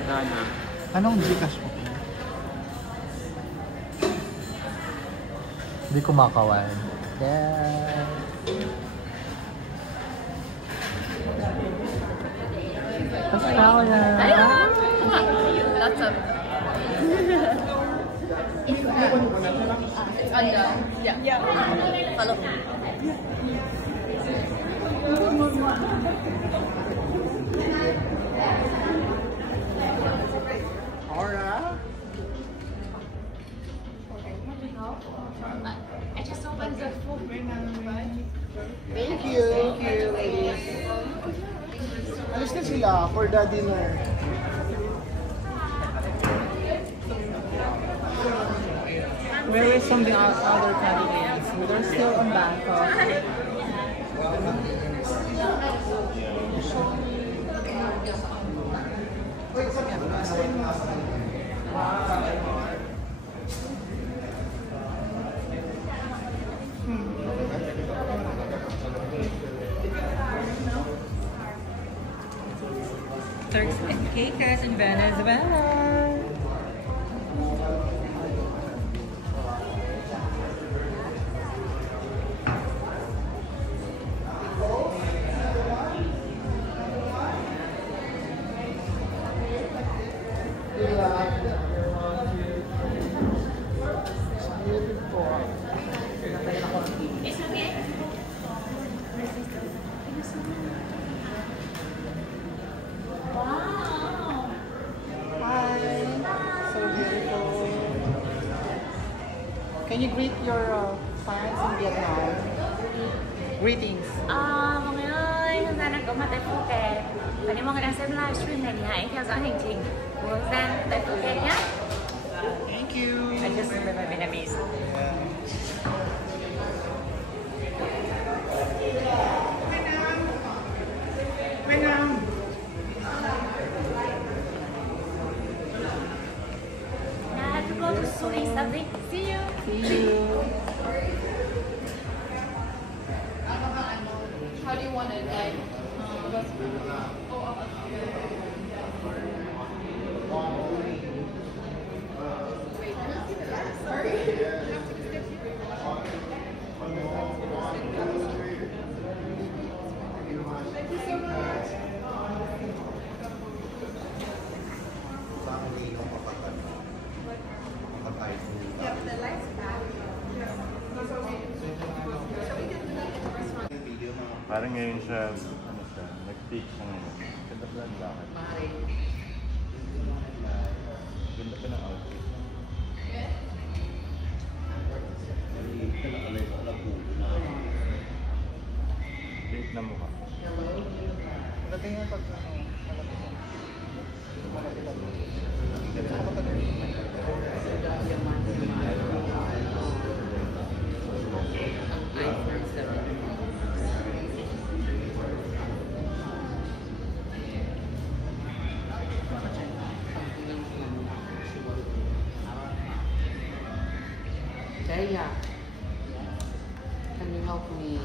Sagana. Anong Gcash mo? Hindi kumakawan. Yeah. Basta ako na. Lots of. It's under. Yeah. Follow. Aura. I just opened the food. Thank you. Thank you, ladies. Alis na sila for the dinner. Where is some of the other candidates? They're still in Bangkok. Turks and Caicos in Venezuela. Can you greet your fans in Vietnam? Greetings. Mọi người ơi, hôm nay đang có mặt tại Phuket. Và nếu mọi người đang xem livestream này thì hãy theo dõi hành trình của Giang tại Phuket nhé. Thank you. I just remember Vietnamese. Now I have to go to Surin something. See you. See you. How do you want it? Like, Parang ngayon siya, ano siya, nag-peak siya ngayon. Ganda pa lang bakit? Ganda pa ng outfit. Date na mukha. Lagay nga pag Jaya, can you help me?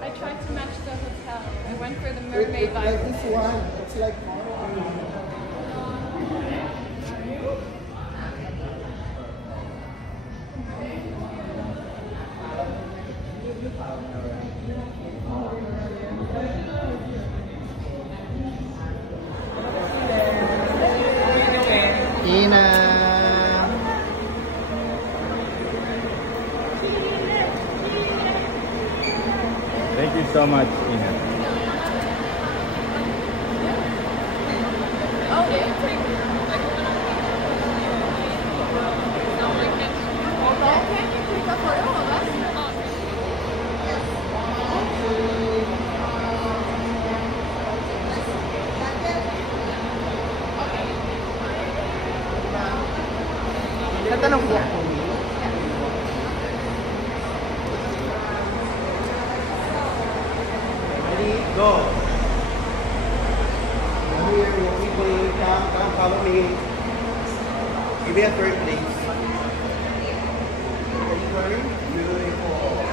I tried to match the hotel. I went for the mermaid vibe. like this one. It's like Ina. Thank you so much, Ina. Oh, yeah, pretty Ganda ng walk. Ready? Go! Come here, walk with me. Come, follow me. Give me a third place. Ready, turn? Beautiful.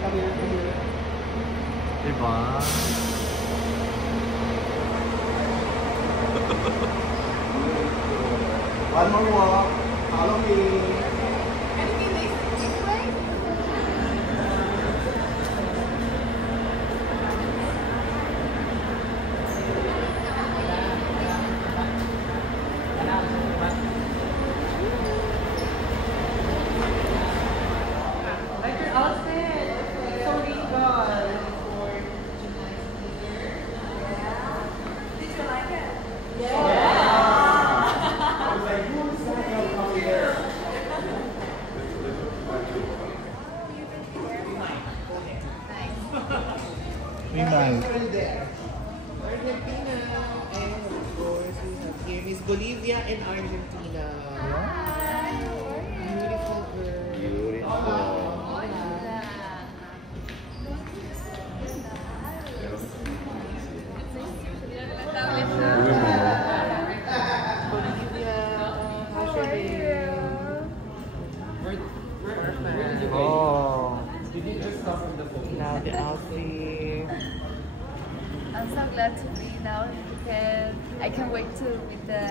Come here. Diba? One more walk. Follow me. Bolivia and Argentina. Beautiful girl. Beautiful. Oh. Did you just come from the phone? Now the outfit. I'm so glad to be now because I can't wait to with the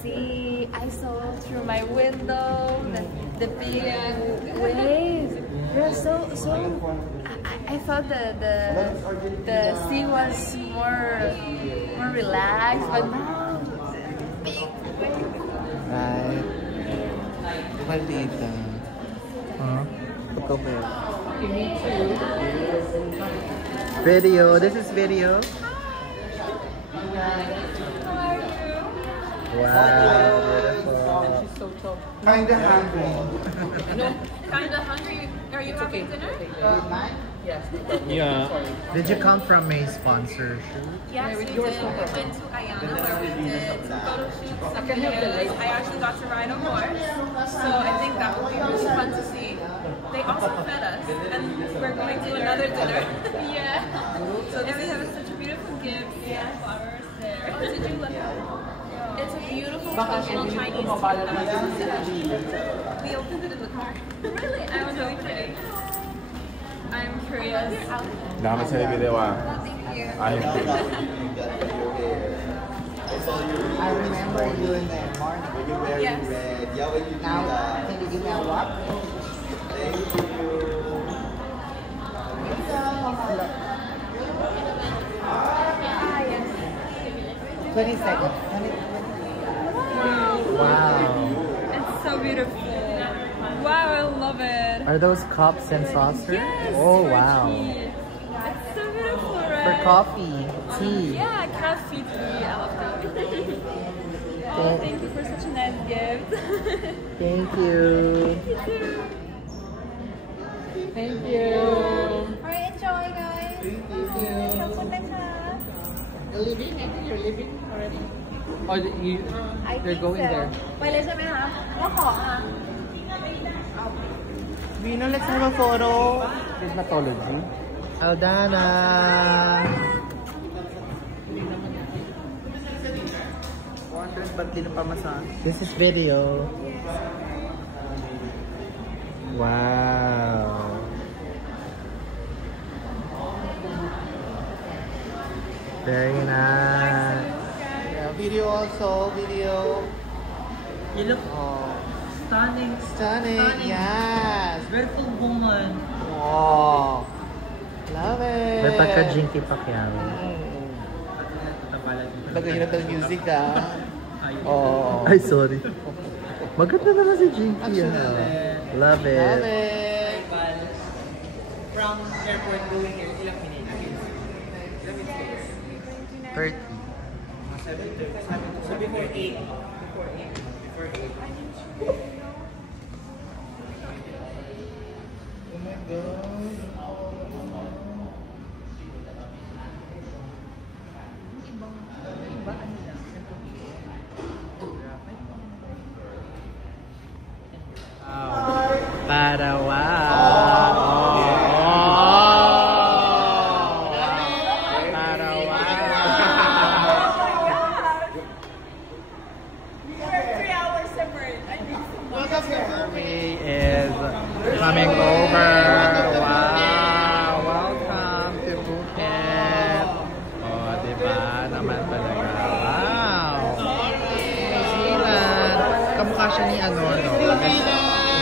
sea. I saw through my window the big waves. They're so. I thought the sea was more relaxed, but now big waves. Right. Maldita. Huh? Video. This is video. Wow. Beautiful. She's so tall. Kinda hungry. Kinda hungry. Are you having dinner? Yes. Yeah. Did you come from a sponsor shoot? Yes, we did. We've been to Ayana where we did some photo shoots, some videos. I actually got to ride a horse, so I think that will be really fun to see. They also fed us, and we're going to another dinner. Yeah. So and we have such a beautiful gift. Yeah. Flowers there. Oh, did you look? It's a beautiful traditional Chinese tea. We opened it in the car. Really? I was really pretty. I'm curious. Now I'm gonna tell you video. Thank you. I I remember you in the morning. When you wear Yes. red. Yeah, when you now, can you give me a walk? Thank you. 20 seconds. Wow. It's so beautiful. Wow, I love it. Are those cups and saucers? Yes, Oh, for wow. tea. It's so beautiful, right? For coffee, tea. Yeah, coffee tea. I love coffee. Oh, thank you for such a nice gift. Thank you. Thank you. Alright, enjoy guys. Thank you. You're leaving? I think you're leaving already. Oh, you, they're going there. ไปเลยใช่ไหมคะแล้วของอ่ะ Vino, let's have a photo. Dermatology. Aldana. Wonders, ba't di na pamasahe? This is video. Wow. Very nice. Yeah, video also, video. You look stunning. Stunning, yes. Beautiful woman. Wow. Love it. May pagka-Jinky Pacquiao. Lagay nyo na ng music ah. Oh. Ay, sorry. Maganda naman si Jinky. Love it. Love it. From airport going here, ilang minutes? 30. So before 8. Before 8. Before 8. Oh my God.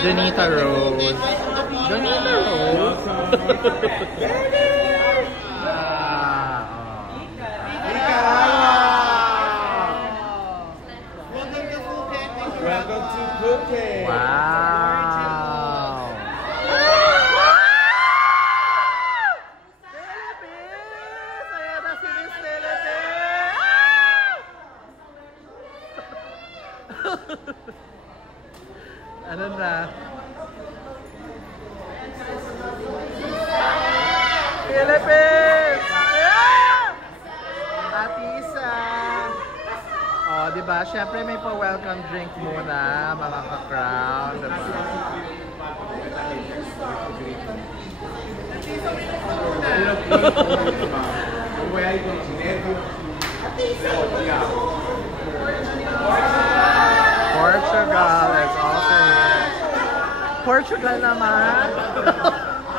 Donita Rose. Donita Rose. Welcome to Phuket. Wow. Philippines! Ayan na si Miss Philippines! Ano na? Philippines! Atisa! Oh, di ba? Syempre may pa-welcome drink muna, mga ka-crown. Diba? Portugal is also here. Portugal naman?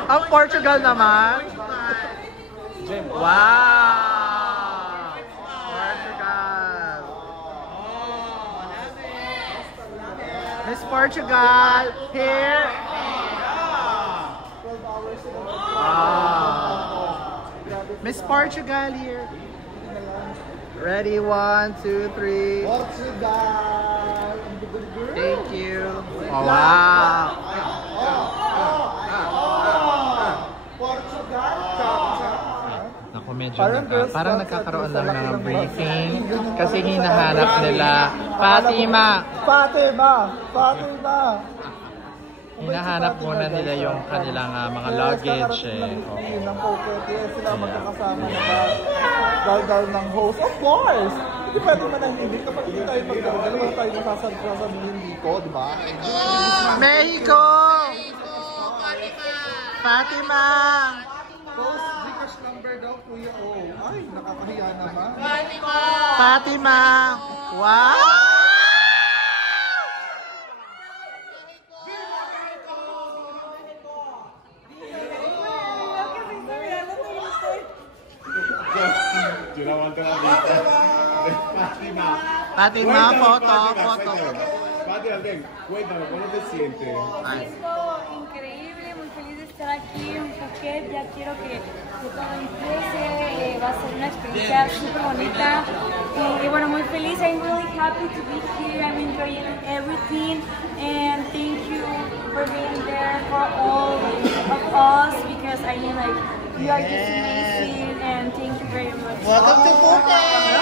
Ang Portugal naman? Wow! Portugal! Miss Portugal, here! Wow! Miss Portugal here! Ready, 1, 2, 3. Portugal! Thank you. Oh, wow! Portugal! Naku, medyo parang nagkakaroon lang ng briefing kasi hinahanap nila Fatima. Hinahanap muna nila yung kanilang mga luggage eh. Yun ang Phuket. Sila magkakasama na dal ng host. Of course! Hindi pwede manahimik kapag hindi tayo magdala. Wala tayo nasasabihin dito, di ba? Mexico! Fatima! Post Gcash number daw, kuya. Oh, ay, nakakahiya naman. Fatima! Wow! Do you want to Fatima. Fatima, foto. Fatima, ven, cuéntame, ¿cómo te sientes? Increíble, muy feliz de estar aquí en Phuket. Ya quiero que todo empiece. Va a ser una experiencia súper bonita. Y bueno, muy feliz. I'm really happy to be here. I'm enjoying everything. And thank you for being there for all of us. Because I mean, like, you are just amazing. And thank you very much. Welcome to Phuket!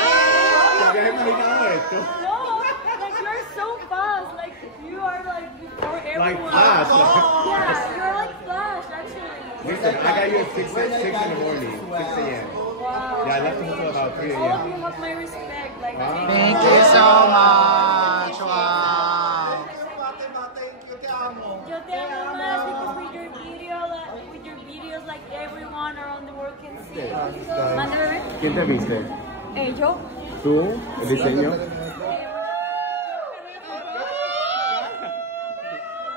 ¿Te habías imaginado esto? No, like, you're so fast. Like, you are like before everyone. Like Flash. Yeah, you're like Flash, actually. Listen, I got you at 6 in the morning, 6 a.m. Wow. Yeah, I left until about 3 All of a.m. you have my respect. Like, Thank you so much! Wow! Yo te amo más because with your videos, like everyone around the world can see. Mande, ¿Quién te viste? yo. ¿Tú? ¿El diseño?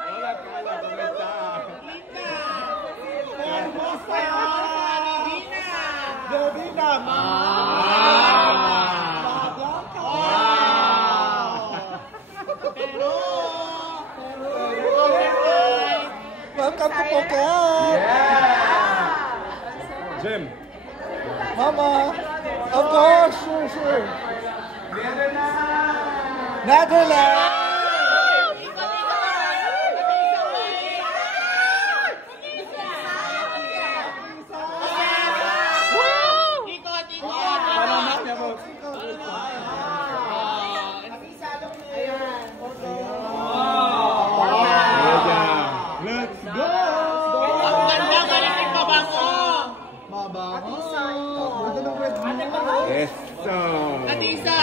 Hola, Carla, ¿cómo estás? Welcome to Phuket! Jim. Mama! Of course! Sure! Netherlands! Let's go! Eso. Atisa.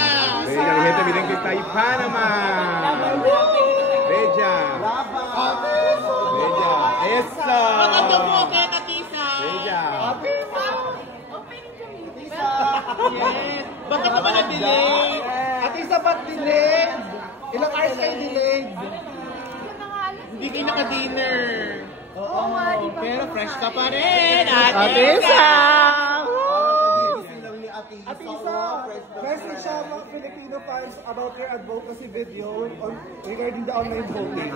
Bella, mi gente, miren que está ahí Panamá. Bella. Bella. Eso. Bella. Bakit ka ba na-delay? Atisa, ba't delayed? Ilang hours kayo delayed? Hindi kayo naka-dinner. Oo nga, diba? Pero fresh ka pa rin, Atisa! Atisa! Fresh siya, mga Filipino signifies about your advocacy video regarding the online voting?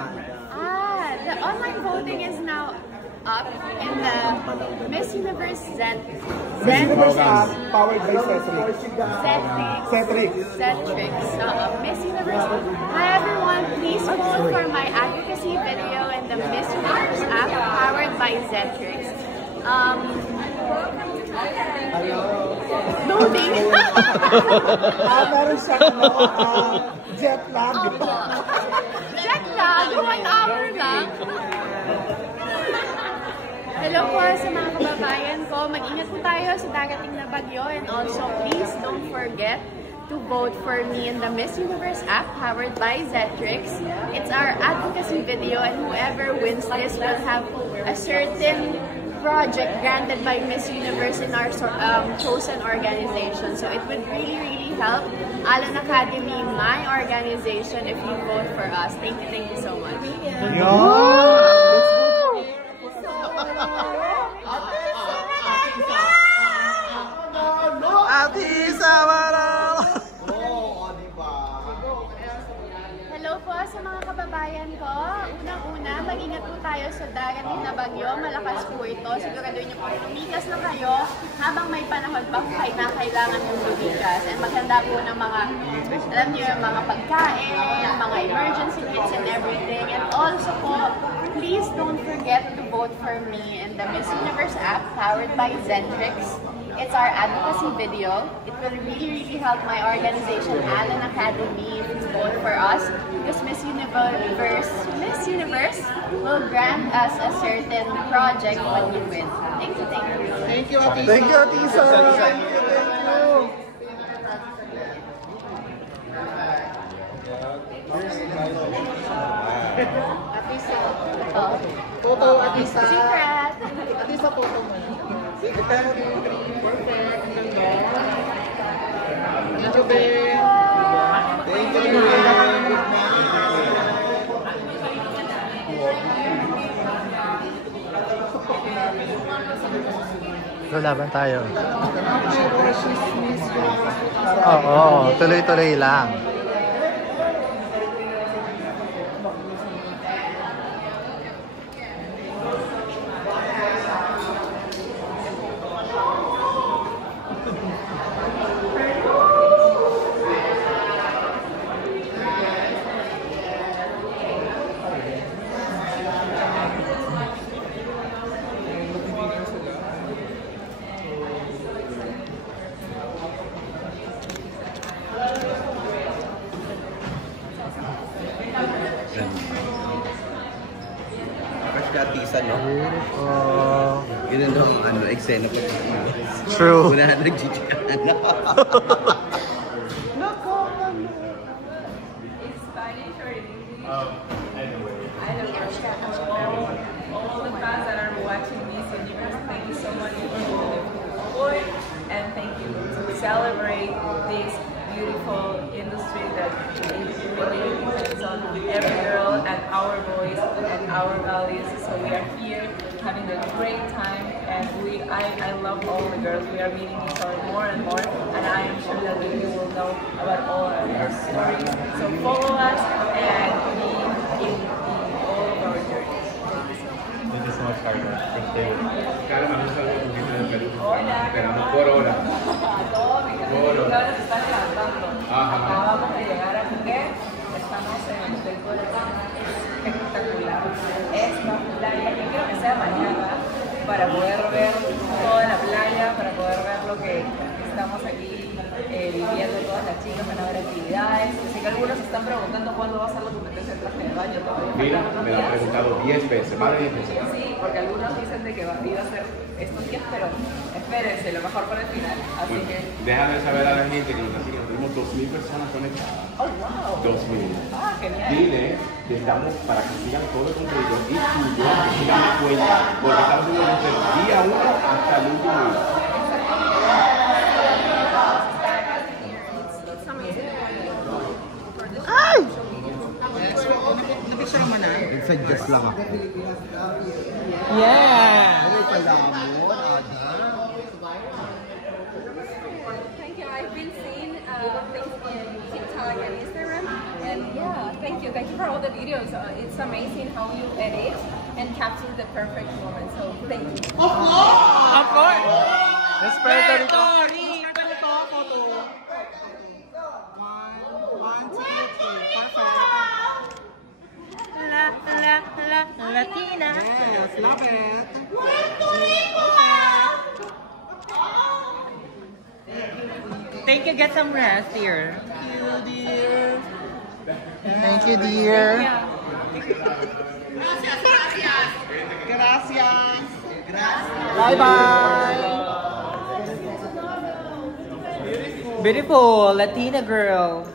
The online voting is now up in the Miss Universe Zentrix. Powered by Cetrix. Miss Universe. Hi everyone, please vote for my advocacy video in the Miss Universe app powered by Zentrix. Loading. Meron siyang jet lag. Jet lag? 1 hour lang? Hello po sa mga kababayan ko. Mag-ingat po tayo sa darating na bagyo, and also please don't forget to vote for me in the Miss Universe app powered by Zentrix. It's our advocacy video, and whoever wins this will have a certain project granted by Miss Universe in our chosen organization. So it would really help Alan Academy, my organization, if you vote for us. Thank you so much. Hello po sa mga kababayan ko. Unang-una, mag-ingat po tayo sa darating na bagyo. Malakas po ito. Siguraduhin niyo po lumikas na kayo habang may panahon pa po kayo na kailangan yung lumikas. And maghanda po ng mga, alam niyo, mga pagkain, mga emergency kits and everything. And also po, please don't forget to vote for me in the Miss Universe app powered by Zentrix. It's our advocacy video. It will really help my organization, Alan Academy, if you vote for us. Because Miss Universe will grant us a certain project when you win. Thank you. Thank you, Atisa. Thank you, Atisa. Thank you. Atisa. Photo, Atisa. Secret. Atisa, photo mo. Secret. Perfect. Ang ganda. Thank you, Ben. Thank you, Ben. Laban tayo. Oo, tuloy-tuloy lang. Atisa, no? Yun ang eksena pa. True. Wala na nagchichikan. It's Spanish or in English? I don't know. All the fans that are watching Miss Universe, thank you so much for the support, and thank you to celebrate this beautiful industry that is really depends on every girl and our voice and our values. So we are here having a great time, and I love all the girls. We are meeting each other more and more, and I am sure that you will know about all our stories. So follow us and be in all of our journeys. Thank you so much, Carla. Thank you. Hola. Esperamos por hora. Todo mi gente ahora se está levantando. Acabamos de llegar a Mujer. Estamos en el Hotel Coretán. Es espectacular. Es una playa que quiero que sea mañana para poder ver toda la playa, para poder ver lo que estamos aquí viviendo. Todas las chicas van a ver actividades. Así que algunos se están preguntando cuándo va a ser la competencia de traje de baño. Mira, me lo han preguntado 10 veces, más de 10 veces. Sí, porque algunos dicen de que iba a ser estos días, pero espérense, lo mejor para el final. Así Bueno, que... déjame saber a la gente que nos está siguiendo. Tenemos 2.000 personas conectadas. ¡Oh, wow! 2.000. ¡Ah, genial! Dile que estamos para que sigan todo el contenido y tuyo, que sigan mi cuenta, porque estamos subiendo desde el día 1 hasta el último día. Ay! Nag-suggest lang ako. Yeah! Thank you. I've been seeing things in TikTok you. Thank you for all the videos. It's amazing how you edit and capture the perfect moment. So thank you. Of course! Of course! Miss Puerto Rico. Photo. 1, 2, 3. Perfect. Latina. Yes, love it. Thank you, get some rest here. Thank you, dear. Thank you, dear. Gracias. Bye-bye. Beautiful Latina girl.